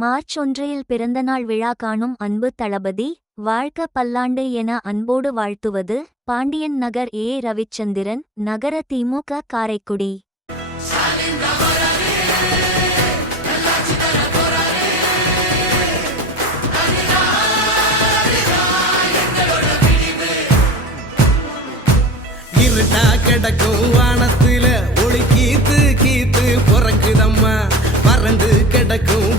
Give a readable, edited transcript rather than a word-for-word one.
March 1 பிறந்தநாள் விழா காணும் அன்பு தளபதி, வாழ்க பல்லாண்டு என அன்போடு வாழ்த்துவது பாண்டியன் நகர் ரவிச்சந்திரன், நகர திமுக, காரைக்குடி. இருட்டா கிடக்கும் வானத்துல ஒளி கீத்து கீத்து பிறக்குதம்மா, பறந்து கிடக்கும்